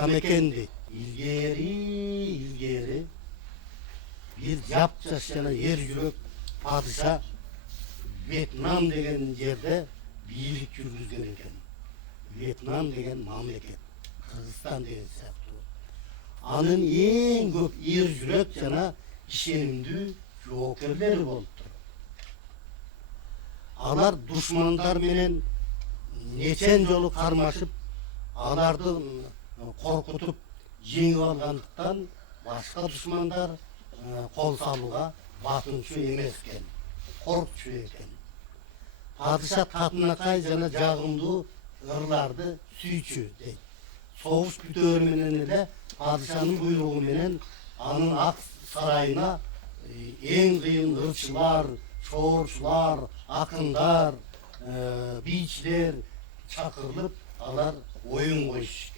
Atamekendi ilgeri bir yapçaş jana yer yürek padişah Vietnam degen yerde biyilik yürgüzgen eken. Vietnam degen mamleket, Kırgızstan degen siyaktуу. Anın en köp yer yürek jana işenimdүү jokerleri boluptur. Alar düşmanlar menen neçen jolu karmaşıp, alardı korkutup жеңип алгандыктан башка душмандар кол салууга батынчу эмес экен, коркчу экен. Падыша татынакай жана жагымдуу ырларды сүйчү дейт. Согуш бүтөөрү менен эле падышанын буйругу менен анын ак сарайына эң кыйын ырчылар, чоорчулар, акындар, бийчилер чакырылып, алар оюн коюшкан.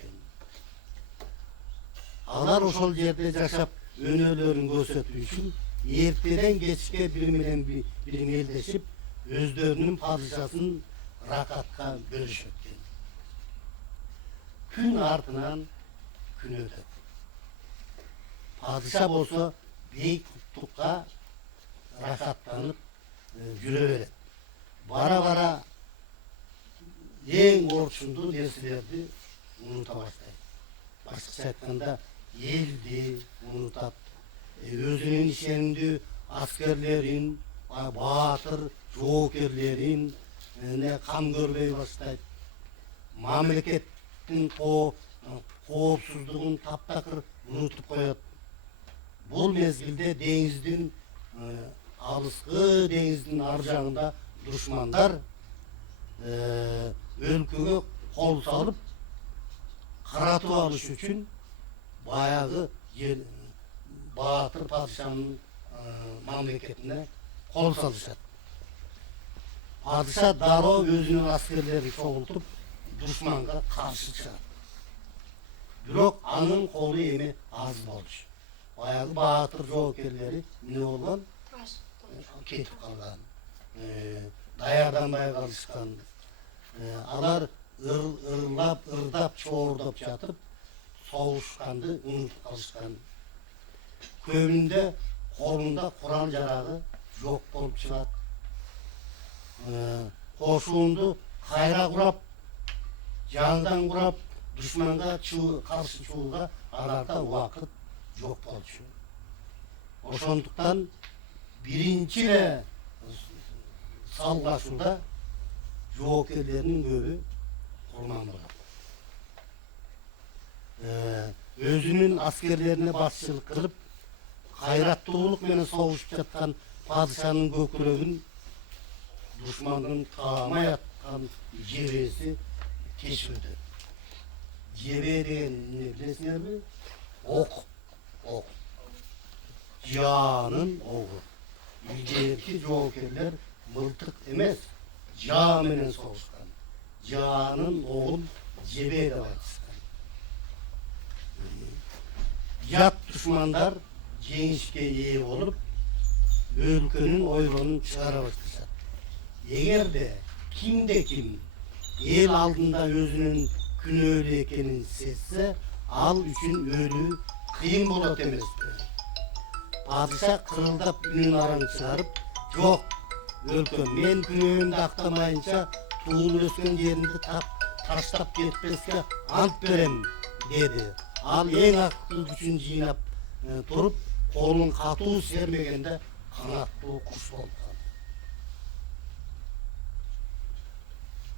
Alar ошол жерде жашап өнөөлөрүн көрсөтүү үчүн эртеден кечке бири менен бири мелдешип, өздөрүнүн падышасын ракатка бөлүшөт экен. Күн артынан күн өтөт. Падыша болсо бейик туттукка рахаттанып жүрө берет. Бара эң орчундуу нерселерди унута баштайт. Башкача айтканда eldi unutat, özünün işendi askerlerin, batır jokerlerin ne kan görmeye başlaydı. Mamleketin koopsuzluğun taptakır unutup koyat. Bul mezgilde denizin alıskı denizin arjağında düşmanlar өлкөгө kol salıp karatып alış üçün баягы Батыр падышанын мамлекетине кол салышат. Падыша дароо өзүнүн аскерлерин чогултуп, душманга каршы чыгат. Бирок анын колу эми аз болчу. Баягы Батыр жоокерлери эмне болгон? Кетип калган. Даярданбай калышкан. Алар ырдап, чоордоп жатып, соғышқанды ұмытып қалышқан. Көбінде қолында Құран жарағы жоқ болып шығады. Қошуынды қайра құрап, жаңдан құрап, дұшманға қарсы шығуға арада уақыт жоқ болчу. Ошондуктан биринчи салгашууда жоокерлердин көбү курман болот. Өзünün askerlerine başçılık kılıp hayrattуулuk менен soğuşup жаткан padişanın көкүрөгүн düşmanın taamay atkan jebesi keşfedi. Jebe деген ne bilesizler mi? Ok. Canın oğu. İlgerki jokerler mıltık emez, ca menen soğuşkan. Canın oğul jebe de var. Yat düşmanlar жеңишке ээ болуп, өлкөнүн ойлонун чыгара башташат. Эгерде кимде ким эл алдында өзүнүн күнөөлүү экенин сезсе, ал үчүн өлүү кыйын болот эмеспи? Падыша кырылдап үнүн араң чыгарып, жок, өлкөм, мен күнөөмдү актамайынча туулуп өскөн жеримди таштап кетпеске ант берем, деди. Ал ең ақыл күшін жинап тұрып, қолын қату сермегенде қанаттуу құш болған.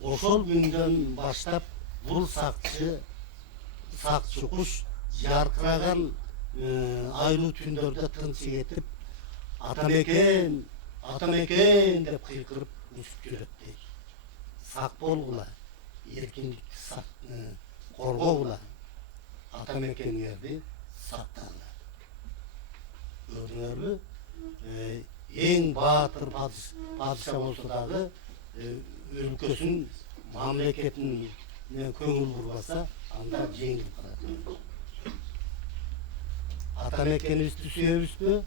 Ошол күндөн баштап бұл сакчы құш жарқыраған айлуу түндөрдө тынчык етіп, атамекен деп кыйкырып учуп жүрөт дейт. Сак болгула, эркиндикти коргогула. Atamekenlerdi saktanlar. Gördüler mi? En batır padişah olsa dağı ülkesinin mamleketinin köngül vurmasa anda jengip kaladi. Atamekeni üstü süyebüz mü?